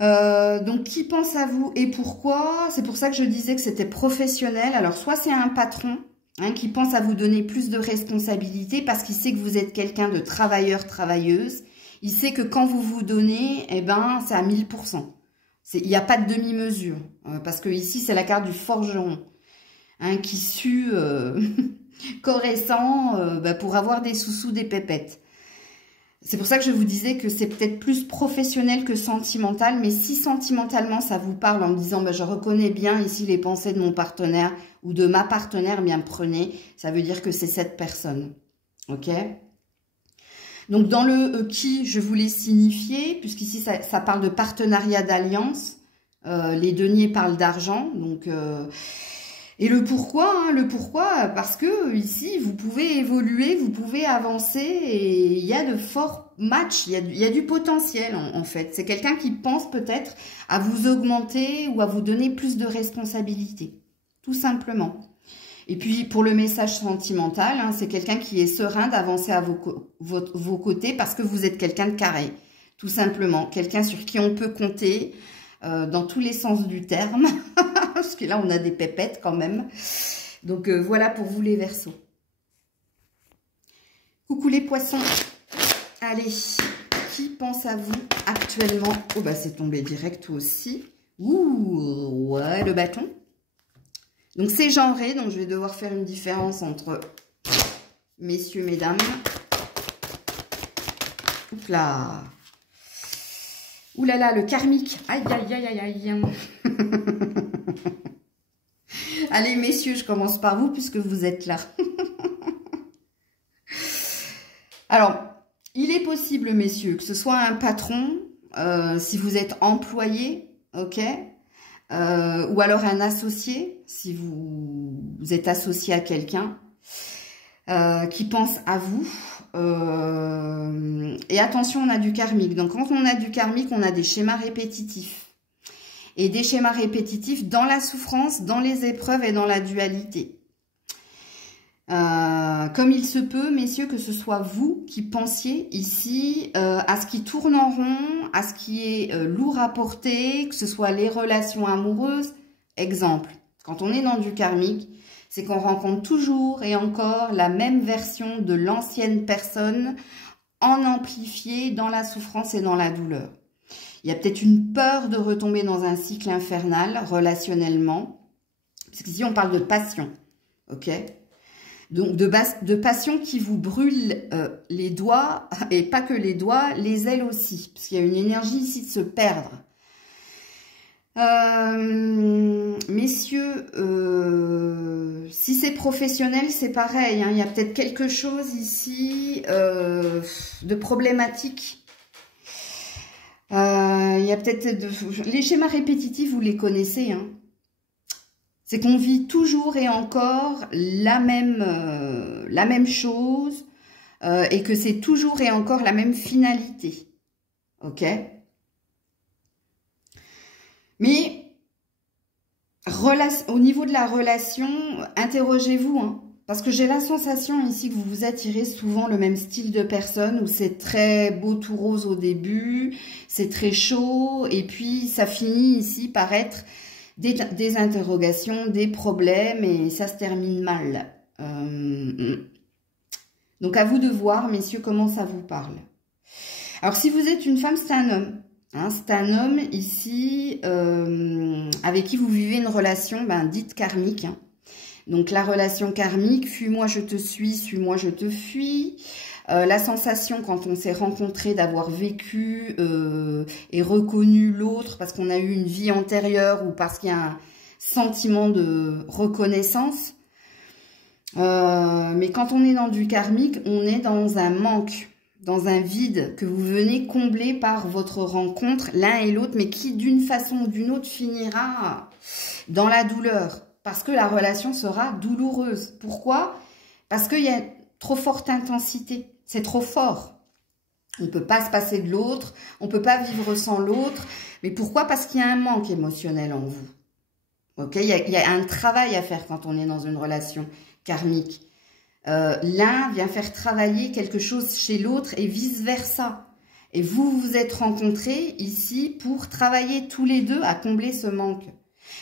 Donc, qui pense à vous et pourquoi? C'est pour ça que je disais que c'était professionnel. Alors, soit c'est un patron hein, qui pense à vous donner plus de responsabilités parce qu'il sait que vous êtes quelqu'un de travailleur, travailleuse. Il sait que quand vous vous donnez, eh ben, c'est à 1000%. Il n'y a pas de demi-mesure. Parce que ici, c'est la carte du forgeron hein, qui sue corps et sang pour avoir des sous-sous, des pépettes. C'est pour ça que je vous disais que c'est peut-être plus professionnel que sentimental, mais si sentimentalement ça vous parle en me disant je reconnais bien ici les pensées de mon partenaire ou de ma partenaire, bien prenez, ça veut dire que c'est cette personne. Ok? Donc dans le qui, je voulais signifier, puisqu'ici ça parle de partenariat d'alliance, les deniers parlent d'argent, donc... Et le pourquoi, parce que ici, vous pouvez évoluer, vous pouvez avancer et il y a de forts matchs, il y a du potentiel en fait. C'est quelqu'un qui pense peut-être à vous augmenter ou à vous donner plus de responsabilités, tout simplement. Et puis, pour le message sentimental, hein, c'est quelqu'un qui est serein d'avancer à vos côtés parce que vous êtes quelqu'un de carré, tout simplement. Quelqu'un sur qui on peut compter dans tous les sens du terme. Parce que là, on a des pépettes quand même. Donc, voilà pour vous les Verseaux. Coucou les poissons. Allez, qui pense à vous actuellement? Oh, bah, c'est tombé direct aussi. Ouh, ouais, le bâton. Donc, c'est genré. Donc, je vais devoir faire une différence entre messieurs, mesdames. Oups là. Ouh là là, le karmique. Aïe, aïe, aïe, aïe, aïe. Allez, messieurs, je commence par vous puisque vous êtes là. Alors, il est possible, messieurs, que ce soit un patron, si vous êtes employé, ok, ou alors un associé, si vous êtes associé à quelqu'un, qui pense à vous. Et attention, on a du karmique. Donc, quand on a du karmique, on a des schémas répétitifs. Et des schémas répétitifs dans la souffrance, dans les épreuves et dans la dualité. Comme il se peut, messieurs, que ce soit vous qui pensiez ici à ce qui tourne en rond, à ce qui est lourd à porter, que ce soit les relations amoureuses. Exemple, quand on est dans du karmique, c'est qu'on rencontre toujours et encore la même version de l'ancienne personne en amplifié dans la souffrance et dans la douleur. Il y a peut-être une peur de retomber dans un cycle infernal relationnellement, parce qu'ici on parle de passion, ok? Donc de passion qui vous brûle les doigts, et pas que les doigts, les ailes aussi, parce qu'il y a une énergie ici de se perdre. Messieurs, si c'est professionnel, c'est pareil, hein, il y a peut-être quelque chose ici de problématique. Il y a peut-être les schémas répétitifs, vous les connaissez, hein. C'est qu'on vit toujours et encore la même chose et que c'est toujours et encore la même finalité. Ok? Mais au niveau de la relation, interrogez-vous. Hein. parce que j'ai la sensation ici que vous vous attirez souvent le même style de personne où c'est très beau tout rose au début, c'est très chaud et puis ça finit ici par être des interrogations, des problèmes et ça se termine mal. Donc à vous de voir, messieurs, comment ça vous parle. Alors si vous êtes une femme, c'est un homme. Hein, c'est un homme ici avec qui vous vivez une relation dite karmique. Hein. Donc la relation karmique, fuis-moi je te suis-moi je te fuis. La sensation quand on s'est rencontré d'avoir vécu et reconnu l'autre parce qu'on a eu une vie antérieure ou parce qu'il y a un sentiment de reconnaissance. Mais quand on est dans du karmique, on est dans un manque, dans un vide que vous venez combler par votre rencontre l'un et l'autre, mais qui d'une façon ou d'une autre finira dans la douleur. Parce que la relation sera douloureuse. Pourquoi? Parce qu'il y a trop forte intensité. C'est trop fort. On ne peut pas se passer de l'autre. On ne peut pas vivre sans l'autre. Mais pourquoi? Parce qu'il y a un manque émotionnel en vous. Ok, il y a un travail à faire quand on est dans une relation karmique. L'un vient faire travailler quelque chose chez l'autre et vice-versa. Et vous vous êtes rencontrés ici pour travailler tous les deux à combler ce manque.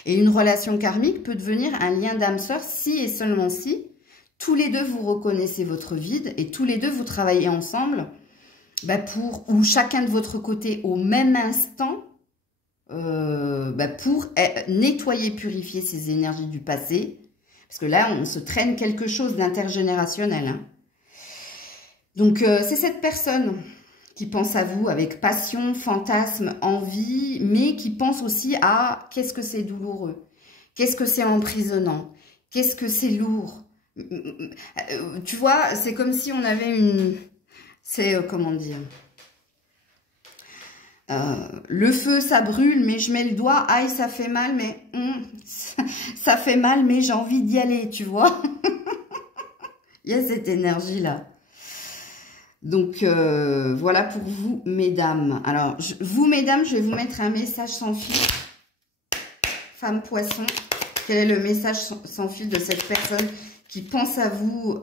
Et une relation karmique peut devenir un lien d'âme sœur si et seulement si tous les deux vous reconnaissez votre vide et tous les deux vous travaillez ensemble ou chacun de votre côté au même instant pour nettoyer, purifier ces énergies du passé. Parce que là, on se traîne quelque chose d'intergénérationnel. Hein. Donc, c'est cette personne qui pense à vous avec passion, fantasme, envie, mais qui pense aussi à qu'est-ce que c'est douloureux, qu'est-ce que c'est emprisonnant, qu'est-ce que c'est lourd. Tu vois, c'est comme si on avait une... C'est, comment dire... le feu, ça brûle, mais je mets le doigt, aïe, ça fait mal, mais ça fait mal, mais j'ai envie d'y aller, tu vois. Il y a cette énergie-là. Donc, voilà pour vous, mesdames. Alors, vous, mesdames, je vais vous mettre un message sans fil. Femme poisson, quel est le message sans fil de cette personne qui pense à vous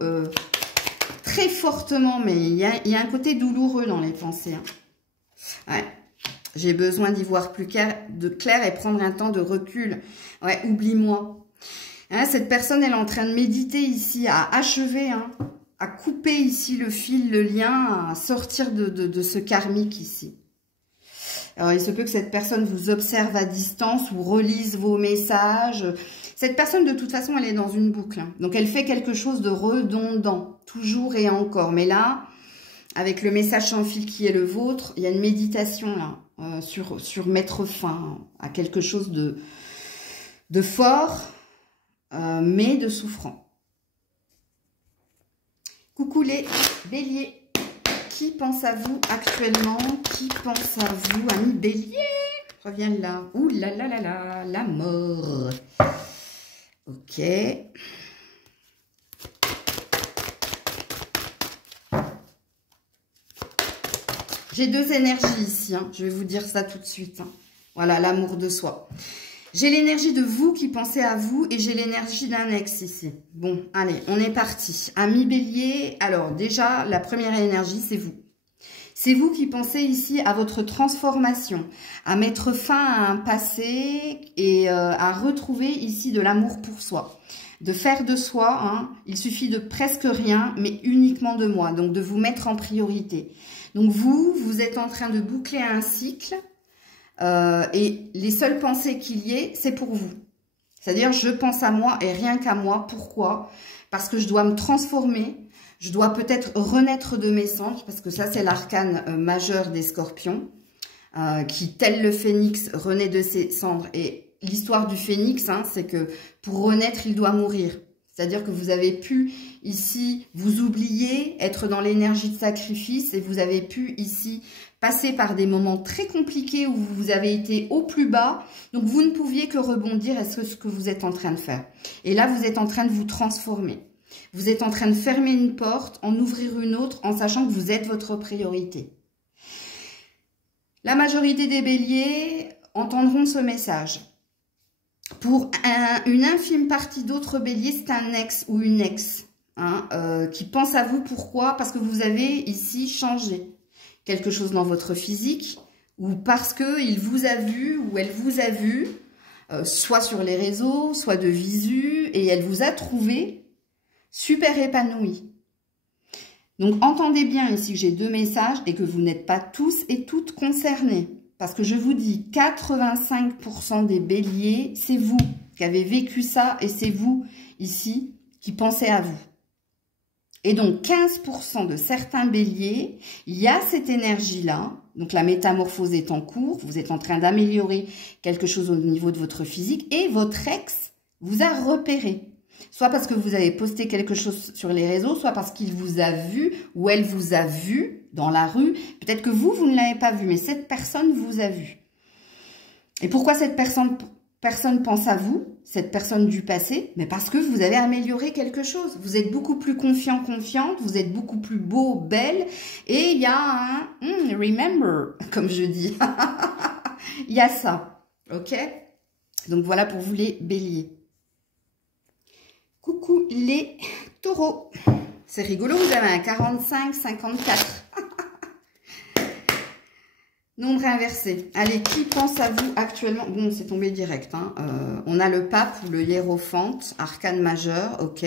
très fortement, mais il y a un côté douloureux dans les pensées. Hein. Ouais. J'ai besoin d'y voir plus clair et prendre un temps de recul. Ouais, oublie-moi. Hein, cette personne, elle est en train de méditer ici, à achever, hein, à couper ici le fil, le lien, à sortir de ce karmique ici. Alors, il se peut que cette personne vous observe à distance ou relise vos messages. Cette personne, de toute façon, elle est dans une boucle. Hein. Donc, elle fait quelque chose de redondant, toujours et encore. Mais là, avec le message sans fil qui est le vôtre, il y a une méditation là. Sur mettre fin à quelque chose de fort, mais de souffrant. Coucou les béliers, qui pense à vous actuellement? Qui pense à vous, amis béliers? Reviens là. Ouh là là là là, la mort. Ok. J'ai deux énergies ici, hein. Je vais vous dire ça tout de suite. Hein. Voilà, l'amour de soi. J'ai l'énergie de vous qui pensez à vous et j'ai l'énergie d'un ex ici. Bon, allez, on est parti. Amis bélier, alors déjà, la première énergie, c'est vous. C'est vous qui pensez ici à votre transformation, à mettre fin à un passé et à retrouver ici de l'amour pour soi. De faire de soi, hein, il suffit de presque rien, mais uniquement de moi, donc de vous mettre en priorité. Donc vous êtes en train de boucler un cycle et les seules pensées qu'il y ait, c'est pour vous. C'est-à-dire, je pense à moi et rien qu'à moi. Pourquoi? Parce que je dois me transformer, je dois peut-être renaître de mes cendres, parce que ça, c'est l'arcane majeur des scorpions, qui, tel le phénix, renaît de ses cendres. Et l'histoire du phénix, hein, c'est que pour renaître, il doit mourir. C'est-à-dire que vous avez pu ici vous oublier, être dans l'énergie de sacrifice et vous avez pu ici passer par des moments très compliqués où vous avez été au plus bas. Donc vous ne pouviez que rebondir à ce que vous êtes en train de faire. Et là, vous êtes en train de vous transformer. Vous êtes en train de fermer une porte, en ouvrir une autre en sachant que vous êtes votre priorité. La majorité des béliers entendront ce message. Pour une infime partie d'autres béliers, c'est un ex ou une ex hein, qui pense à vous. Pourquoi? Parce que vous avez ici changé quelque chose dans votre physique, ou parce qu'il vous a vu ou elle vous a vu, soit sur les réseaux, soit de visu, et elle vous a trouvé super épanoui. Donc, entendez bien ici que j'ai deux messages et que vous n'êtes pas tous et toutes concernés. Parce que je vous dis, 85% des béliers, c'est vous qui avez vécu ça et c'est vous, ici, qui pensez à vous. Et donc, 15% de certains béliers, il y a cette énergie-là. Donc, la métamorphose est en cours. Vous êtes en train d'améliorer quelque chose au niveau de votre physique. Et votre ex vous a repéré. Soit parce que vous avez posté quelque chose sur les réseaux, soit parce qu'il vous a vu ou elle vous a vu dans la rue. Peut-être que vous ne l'avez pas vu, mais cette personne vous a vu. Et pourquoi cette personne pense à vous, cette personne du passé? Mais parce que vous avez amélioré quelque chose. Vous êtes beaucoup plus confiant, confiante, vous êtes beaucoup plus beau, belle. Et il y a un remember, comme je dis. Il y a ça, ok? Donc voilà pour vous les béliers. Coucou les taureaux. C'est rigolo, vous avez un 45, 54. Nombre inversé. Allez, qui pense à vous actuellement? Bon, c'est tombé direct. Hein. On a le pape ou le hiérophante, arcane majeur, ok.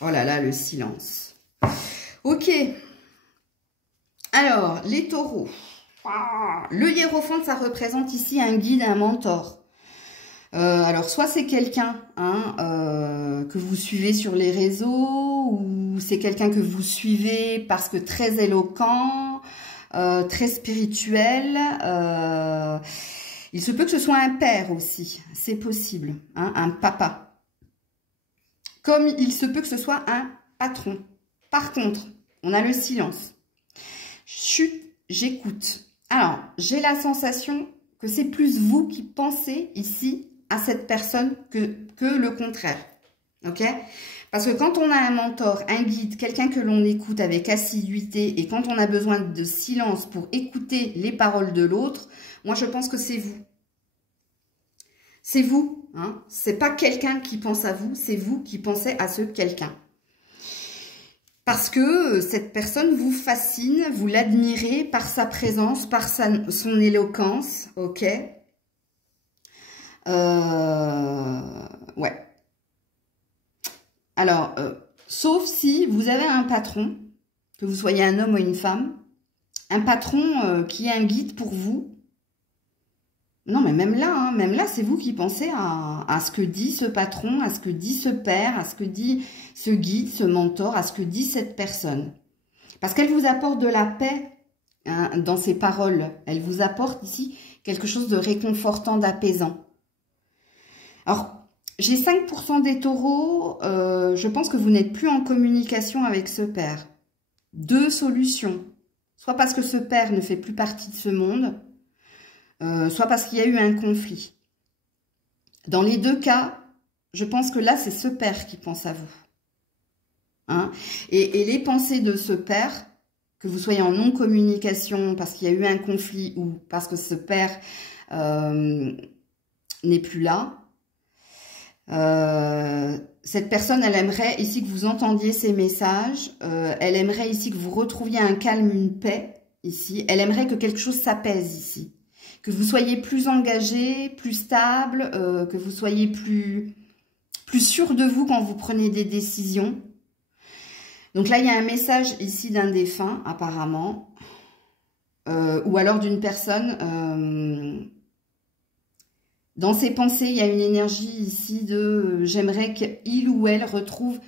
Oh là là, le silence. Ok. Alors, les taureaux. Le hiérophante, ça représente ici un guide, un mentor. Alors, soit c'est quelqu'un hein, que vous suivez sur les réseaux, ou c'est quelqu'un que vous suivez parce que très éloquent, très spirituel. Il se peut que ce soit un père aussi, c'est possible, hein, un papa. Comme il se peut que ce soit un patron. Par contre, on a le silence. Chut, j'écoute. Alors, j'ai la sensation que c'est plus vous qui pensez ici à cette personne que le contraire. Ok? Parce que quand on a un mentor, un guide, quelqu'un que l'on écoute avec assiduité et quand on a besoin de silence pour écouter les paroles de l'autre, moi je pense que c'est vous. C'est vous. Hein? C'est pas quelqu'un qui pense à vous, c'est vous qui pensez à ce quelqu'un. Parce que cette personne vous fascine, vous l'admirez par sa présence, par son éloquence, ok? Ouais. Alors, sauf si vous avez un patron, que vous soyez un homme ou une femme, un patron qui est un guide pour vous. Non, mais même là, c'est vous qui pensez à ce que dit ce patron, à ce que dit ce père, à ce que dit ce guide, ce mentor, à ce que dit cette personne. Parce qu'elle vous apporte de la paix hein, dans ses paroles. Elle vous apporte ici quelque chose de réconfortant, d'apaisant. Alors, j'ai 5% des taureaux, je pense que vous n'êtes plus en communication avec ce père. Deux solutions. Soit parce que ce père ne fait plus partie de ce monde, soit parce qu'il y a eu un conflit. Dans les deux cas, je pense que là, c'est ce père qui pense à vous. Hein? Et les pensées de ce père, que vous soyez en non-communication parce qu'il y a eu un conflit ou parce que ce père n'est plus là, cette personne, elle aimerait ici que vous entendiez ces messages, elle aimerait ici que vous retrouviez un calme, une paix ici, elle aimerait que quelque chose s'apaise ici. Que vous soyez plus engagé, plus stable, que vous soyez plus sûr de vous quand vous prenez des décisions. Donc là, il y a un message ici d'un défunt, apparemment, ou alors d'une personne. Dans ses pensées, il y a une énergie ici de j'aimerais qu'il ou elle retrouve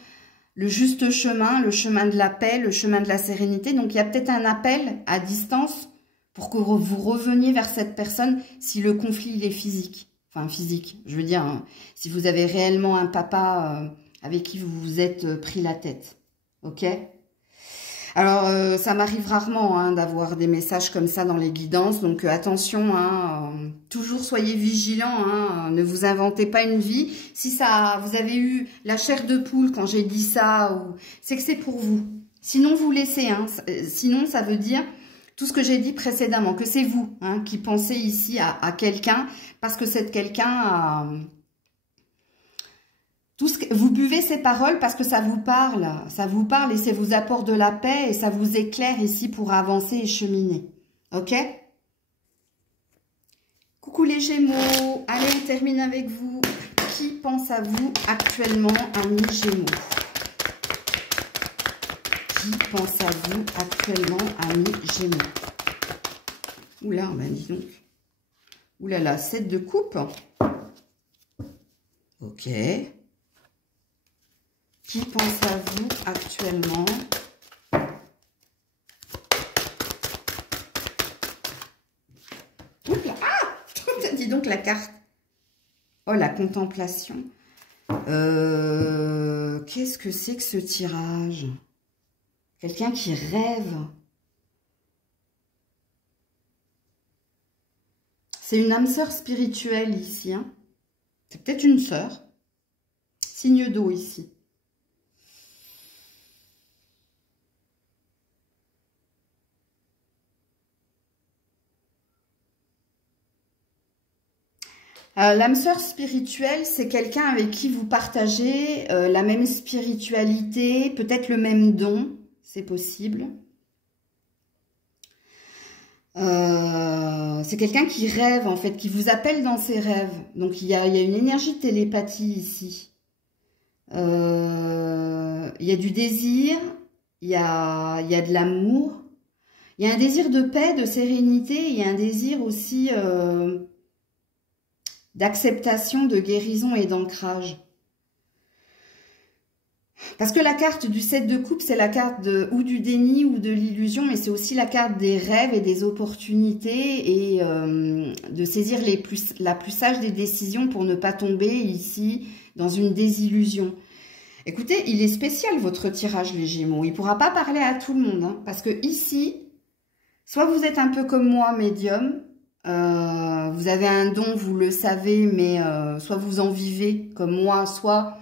le juste chemin, le chemin de la paix, le chemin de la sérénité. Donc il y a peut-être un appel à distance pour que vous reveniez vers cette personne si le conflit il est physique. Enfin, physique, je veux dire, hein, si vous avez réellement un papa avec qui vous vous êtes pris la tête. Ok? Alors, ça m'arrive rarement hein, d'avoir des messages comme ça dans les guidances. Donc, attention, hein, toujours soyez vigilants. Hein, ne vous inventez pas une vie. Si ça, vous avez eu la chair de poule quand j'ai dit ça, c'est que c'est pour vous. Sinon, vous laissez. Hein, sinon, ça veut dire... Tout ce que j'ai dit précédemment, que c'est vous hein, qui pensez ici à quelqu'un, parce que cette quelqu'un a... Vous buvez ces paroles parce que ça vous parle et ça vous apporte de la paix et ça vous éclaire ici pour avancer et cheminer. Ok? Coucou les Gémeaux, allez on termine avec vous. Qui pense à vous actuellement, amis Gémeaux? Qui pense à vous actuellement, amis Gémeaux? Oula, ben dis donc. Oulala, 7 de coupe. Ok. Qui pense à vous actuellement? Oula, ah, dis donc la carte. Oh, la contemplation. Qu'est-ce que c'est que ce tirage? Quelqu'un qui rêve. C'est une âme sœur spirituelle ici. Hein. C'est peut-être une sœur. Signe d'eau ici. L'âme sœur spirituelle, c'est quelqu'un avec qui vous partagez la même spiritualité, peut-être le même don, c'est possible. C'est quelqu'un qui rêve, en fait, qui vous appelle dans ses rêves. Donc, il y a une énergie de télépathie ici. Il y a du désir, il y a de l'amour, il y a un désir de paix, de sérénité, il y a un désir aussi... d'acceptation, de guérison et d'ancrage. Parce que la carte du 7 de coupe, c'est la carte ou du déni ou de l'illusion, mais c'est aussi la carte des rêves et des opportunités et de saisir la plus sage des décisions pour ne pas tomber ici dans une désillusion. Écoutez, il est spécial votre tirage les Gémeaux. Il ne pourra pas parler à tout le monde, hein, parce que ici, soit vous êtes un peu comme moi, médium, vous avez un don, vous le savez, mais soit vous en vivez comme moi, soit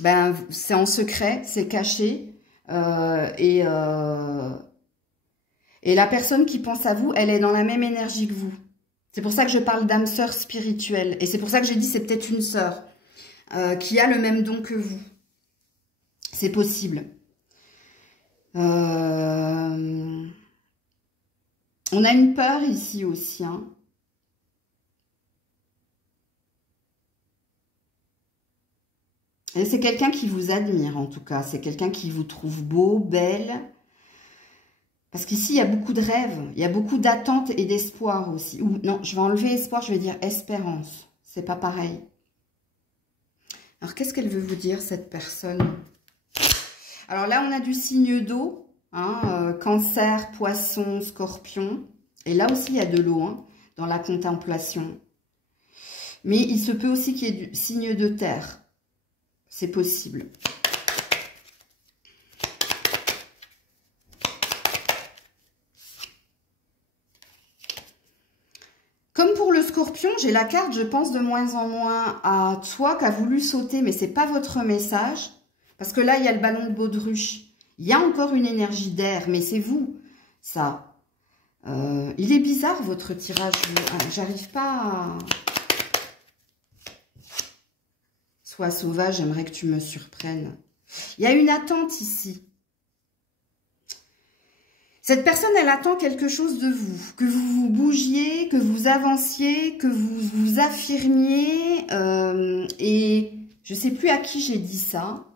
ben, c'est en secret, c'est caché. Et la personne qui pense à vous, elle est dans la même énergie que vous. C'est pour ça que je parle d'âme sœur spirituelle. Et c'est pour ça que j'ai dit c'est peut-être une sœur qui a le même don que vous. C'est possible. On a une peur ici aussi, hein. Et c'est quelqu'un qui vous admire, en tout cas. C'est quelqu'un qui vous trouve beau, belle. Parce qu'ici, il y a beaucoup de rêves. Il y a beaucoup d'attentes et d'espoir aussi. Ou non, je vais enlever espoir, je vais dire espérance. C'est pas pareil. Alors, qu'est-ce qu'elle veut vous dire, cette personne? Alors là, on a du signe d'eau. Hein, cancer, poisson, scorpion. Et là aussi, il y a de l'eau hein, dans la contemplation. Mais il se peut aussi qu'il y ait du signe de terre. C'est possible. Comme pour le scorpion, j'ai la carte, je pense de moins en moins à toi qui a voulu sauter, mais c'est pas votre message. Parce que là, il y a le ballon de baudruche. Il y a encore une énergie d'air, mais c'est vous, ça. Il est bizarre, votre tirage. J'arrive pas à... Sois sauvage, j'aimerais que tu me surprennes. Il y a une attente ici. Cette personne, elle attend quelque chose de vous. Que vous vous bougiez, que vous avanciez, que vous vous affirmiez. Et je ne sais plus à qui j'ai dit ça.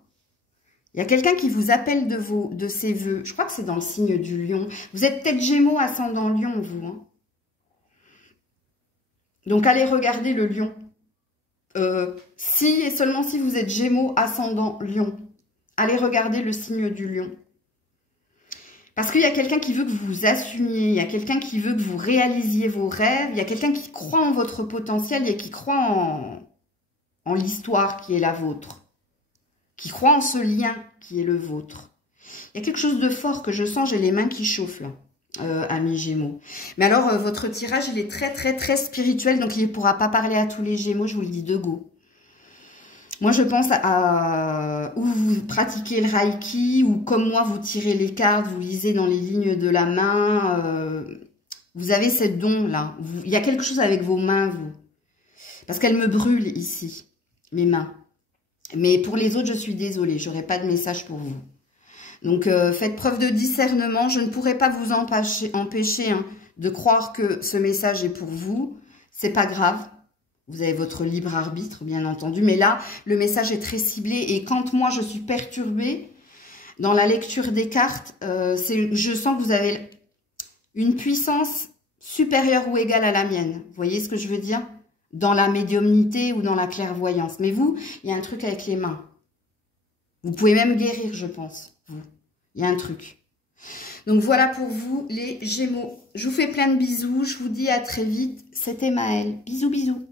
Il y a quelqu'un qui vous appelle de ses vœux. Je crois que c'est dans le signe du lion. Vous êtes peut-être Gémeaux, ascendant lion, vous. Hein. Donc, allez regarder le lion. Si et seulement si vous êtes Gémeaux, ascendant lion. Allez regarder le signe du lion. Parce qu'il y a quelqu'un qui veut que vous vous assumiez. Il y a quelqu'un qui veut que vous réalisiez vos rêves. Il y a quelqu'un qui croit en votre potentiel et qui croit en l'histoire qui est la vôtre. Qui croit en ce lien qui est le vôtre. Il y a quelque chose de fort que je sens, j'ai les mains qui chauffent là, amis Gémeaux. Mais alors, votre tirage, il est très, très, très spirituel, donc il ne pourra pas parler à tous les Gémeaux, je vous le dis de go. Moi, je pense à où vous pratiquez le Reiki, ou comme moi, vous tirez les cartes, vous lisez dans les lignes de la main. Vous avez cette don-là. Il y a quelque chose avec vos mains, vous. Parce qu'elles me brûlent ici, mes mains. Mais pour les autres, je suis désolée. Je n'aurai pas de message pour vous. Donc, faites preuve de discernement. Je ne pourrai pas vous empêcher de croire que ce message est pour vous. C'est pas grave. Vous avez votre libre arbitre, bien entendu. Mais là, le message est très ciblé. Et quand moi, je suis perturbée dans la lecture des cartes, je sens que vous avez une puissance supérieure ou égale à la mienne. Vous voyez ce que je veux dire? Dans la médiumnité ou dans la clairvoyance. Mais vous, il y a un truc avec les mains. Vous pouvez même guérir, je pense. Vous. Il y a un truc. Donc voilà pour vous, les Gémeaux. Je vous fais plein de bisous. Je vous dis à très vite. C'était Maëlle. Bisous, bisous.